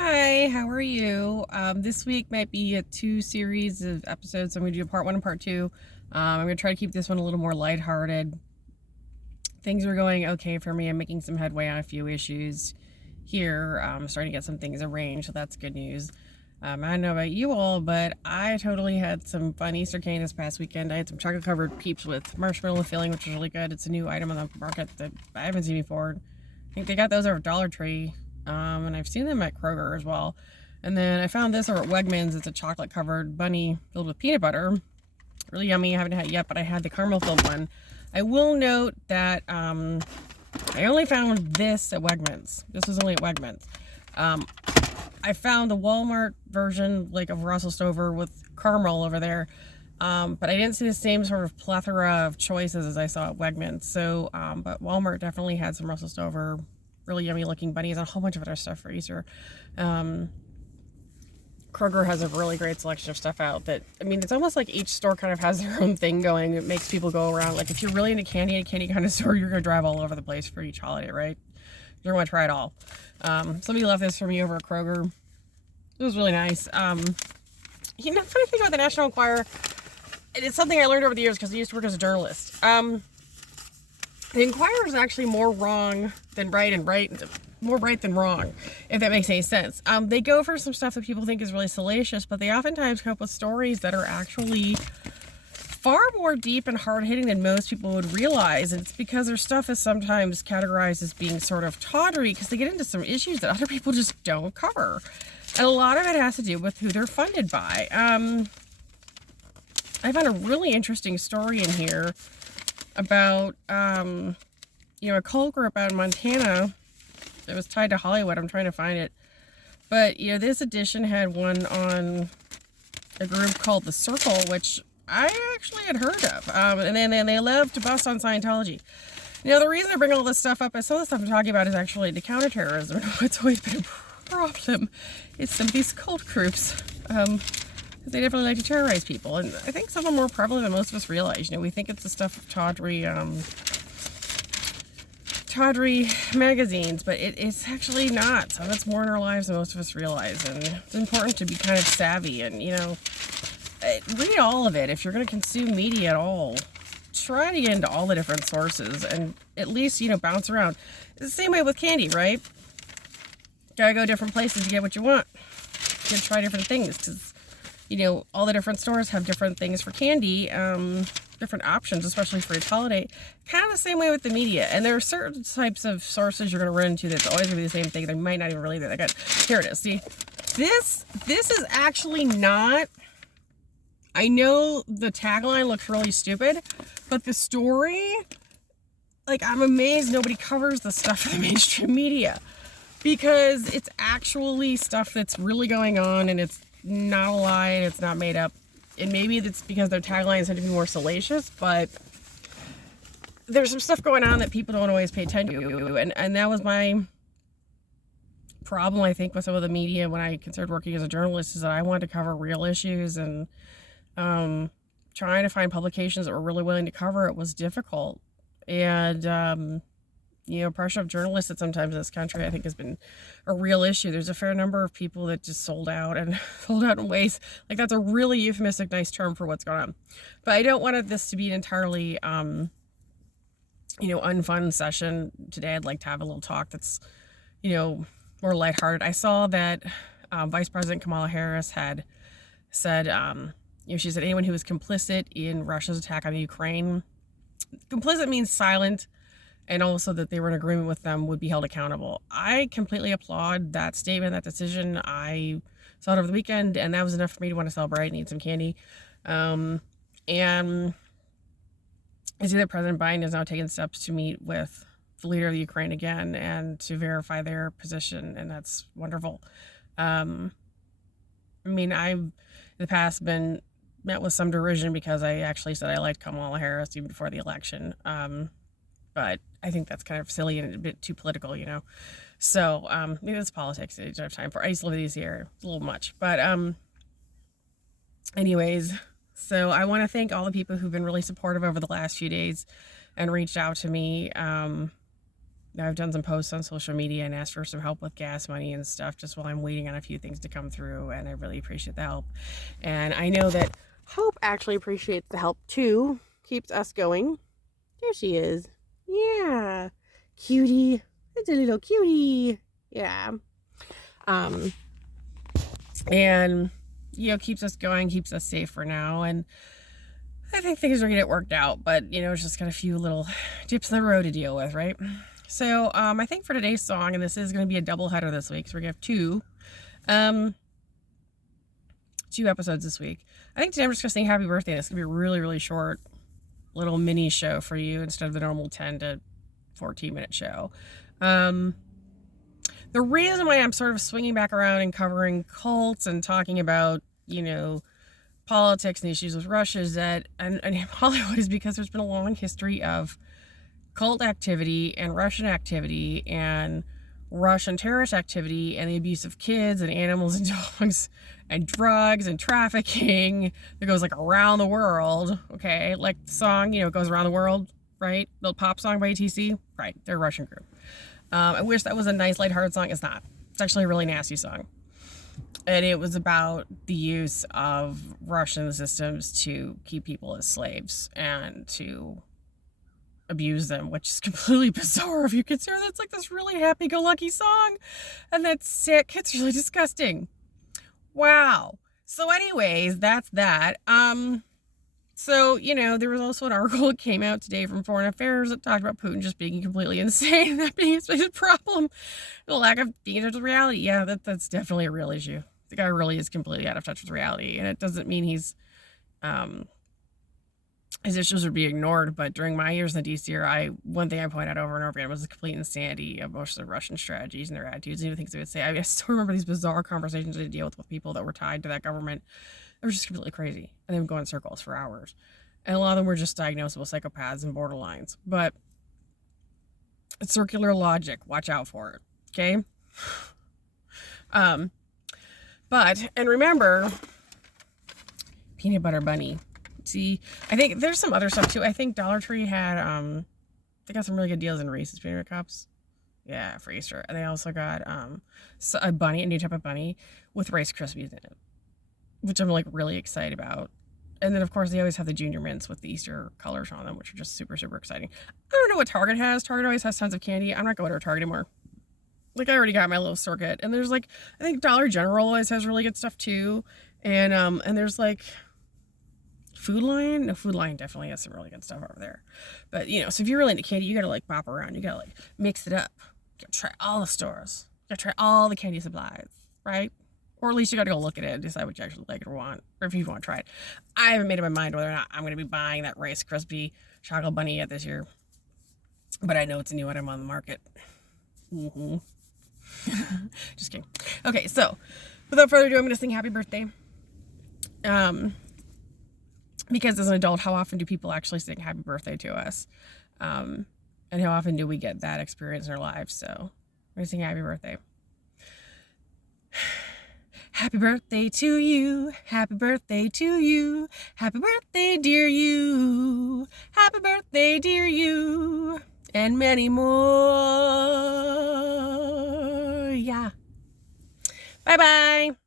Hi, how are you? This week might be a two series of episodes. I'm going to do part one and part two. I'm going to try to keep this one a little more lighthearted. Things are going okay for me. I'm making some headway on a few issues here. I'm starting to get some things arranged, so that's good news. I don't know about you all, but I totally had some fun Easter candy this past weekend. I had some chocolate covered Peeps with marshmallow filling, which was really good. It's a new item on the market that I haven't seen before. I think they got those over at Dollar Tree, and I've seen them at Kroger as well. And then I found this over at Wegmans. It's a chocolate covered bunny filled with peanut butter. Really yummy. I haven't had it yet, but I had the caramel filled one. I will note that I only found this at Wegmans. This was only at Wegmans. I found the Walmart version, like of Russell Stover with caramel over there, but I didn't see the same sort of plethora of choices as I saw at Wegmans. So, but Walmart definitely had some Russell Stover, really yummy looking bunnies, and a whole bunch of other stuff for Easter. Kroger has a really great selection of stuff out that, I mean, it's almost like each store kind of has their own thing going. It makes people go around. Like, if you're really into candy and a candy kind of store, you're going to drive all over the place for each holiday, right? You're going to try it all. Somebody left this for me over at Kroger. It was really nice. Funny thing about the National Enquirer, and it's something I learned over the years because I used to work as a journalist. The Enquirer is actually more wrong than right, and more right than wrong, if that makes any sense. They go for some stuff that people think is really salacious, but they oftentimes come up with stories that are actually far more deep and hard-hitting than most people would realize. And it's because their stuff is sometimes categorized as being sort of tawdry because they get into some issues that other people just don't cover. And a lot of it has to do with who they're funded by. I found a really interesting story in here about, a coal group out in Montana that was tied to Hollywood. I'm trying to find it. But, this edition had one on a group called The Circle, which I actually had heard of. And then they love to bust on Scientology. The reason I bring all this stuff up is some of the stuff I'm talking about is actually to counterterrorism. It's always been a problem. It's some of these cult groups. They definitely like to terrorize people. And I think some are more prevalent than most of us realize. We think it's the stuff of tawdry magazines, but it's actually not. So that's more in our lives than most of us realize. And it's important to be kind of savvy and, read all of it. If you're going to consume media at all, try to get into all the different sources and at least, bounce around. It's the same way with candy, right? Gotta go different places to get what you want. You gotta try different things because, all the different stores have different things for candy, different options, especially for each holiday. Kind of the same way with the media. And there are certain types of sources you're going to run into that's always going to be the same thing. They might not even really be that good. Here it is. See, this is actually not... I know the tagline looks really stupid, but the story, I'm amazed nobody covers the stuff in the mainstream media because it's actually stuff that's really going on and it's not a lie and it's not made up. And maybe it's because their taglines tend to be more salacious, but there's some stuff going on that people don't always pay attention to. And that was my problem, I think, with some of the media when I considered working as a journalist, is that I wanted to cover real issues, and trying to find publications that were really willing to cover it was difficult. And, pressure of journalists that sometimes in this country, I think, has been a real issue. There's a fair number of people that just sold out and sold out in ways, that's a really euphemistic, nice term for what's going on. But I don't want this to be an entirely, unfun session. Today I'd like to have a little talk that's, more lighthearted. I saw that Vice President Kamala Harris had said, she said anyone who was complicit in Russia's attack on Ukraine, complicit means silent, and also that they were in agreement with them, would be held accountable. I completely applaud that statement, that decision. I saw it over the weekend, and that was enough for me to want to celebrate and eat some candy. And I see that President Biden has now taken steps to meet with the leader of the Ukraine again and to verify their position, and that's wonderful. I've in the past been met with some derision because I actually said I liked Kamala Harris even before the election. But I think that's kind of silly and a bit too political, So maybe it's politics I don't have time for. I used to live in these here. It's a little much. But anyways, so I want to thank all the people who've been really supportive over the last few days and reached out to me. I've done some posts on social media and asked for some help with gas money and stuff just while I'm waiting on a few things to come through, and I really appreciate the help. And I know that Hope actually appreciates the help too. Keeps us going. There she is. Yeah. Cutie. It's a little cutie. Yeah. And, you know, keeps us going, keeps us safe for now. And I think things are going to get worked out, but, you know, it's just got a few little dips in the road to deal with, right? So, I think for today's song, and this is going to be a double header this week, so we're going to have two episodes this week. I think today I'm just going to sing happy birthday. It's going to be a really, really short little mini show for you instead of the normal 10 to 14 minute show. The reason why I'm sort of swinging back around and covering cults and talking about, you know, politics and issues with Russia is that, and Hollywood, is because there's been a long history of cult activity and Russian activity and Russian terrorist activity and the abuse of kids and animals and dogs and drugs and trafficking that goes like around the world. Okay, like the song, you know, goes around the world, right? The pop song by ATC, right? They're a Russian group. I wish that was a nice lighthearted song. It's not. It's actually a really nasty song. And it was about the use of Russian systems to keep people as slaves and to abuse them, which is completely bizarre if you consider that's like this really happy-go-lucky song. And that's sick. It's really disgusting. Wow. So anyways, that's that. So, you know, there was also an article that came out today from Foreign Affairs that talked about Putin just being completely insane, that being his biggest problem, the lack of being in touch with reality. Yeah, that's definitely a real issue. The guy really is completely out of touch with reality, and it doesn't mean his issues would be ignored, but during my years in the DC area, one thing I pointed out over and over again was the complete insanity of most of the Russian strategies and their attitudes and even things they would say. I still remember these bizarre conversations they deal with people that were tied to that government. It was just completely crazy. And they would go in circles for hours. And a lot of them were just diagnosable psychopaths and borderlines. But it's circular logic. Watch out for it. Okay? And remember, Peanut Butter Bunny. See, I think there's some other stuff too. I think Dollar Tree had, they got some really good deals in Reese's Peanut Butter Cups. Yeah, for Easter. And they also got a bunny, a new type of bunny with Rice Krispies in it, which I'm like really excited about. And then of course they always have the Junior Mints with the Easter colors on them, which are just super, super exciting. I don't know what Target has. Target always has tons of candy. I'm not going to Target anymore. Like I already got my little circuit. And there's like, I think Dollar General always has really good stuff too. And there's like Food Lion. No, Food Lion definitely has some really good stuff over there. But you know, so if you're really into candy, you gotta like bop around. You gotta like mix it up. You gotta try all the stores. You gotta try all the candy supplies, right? Or at least you got to go look at it and decide what you actually like or want, or if you want to try it. I haven't made up my mind whether or not I'm going to be buying that Rice Krispie chocolate bunny yet this year. But I know it's a new item on the market. Just kidding. Okay, so without further ado, I'm going to sing happy birthday. Because as an adult, how often do people actually sing happy birthday to us? And how often do we get that experience in our lives? So I'm going to sing happy birthday. Happy birthday to you, happy birthday to you, happy birthday dear you, happy birthday dear you, and many more, yeah. Bye-bye.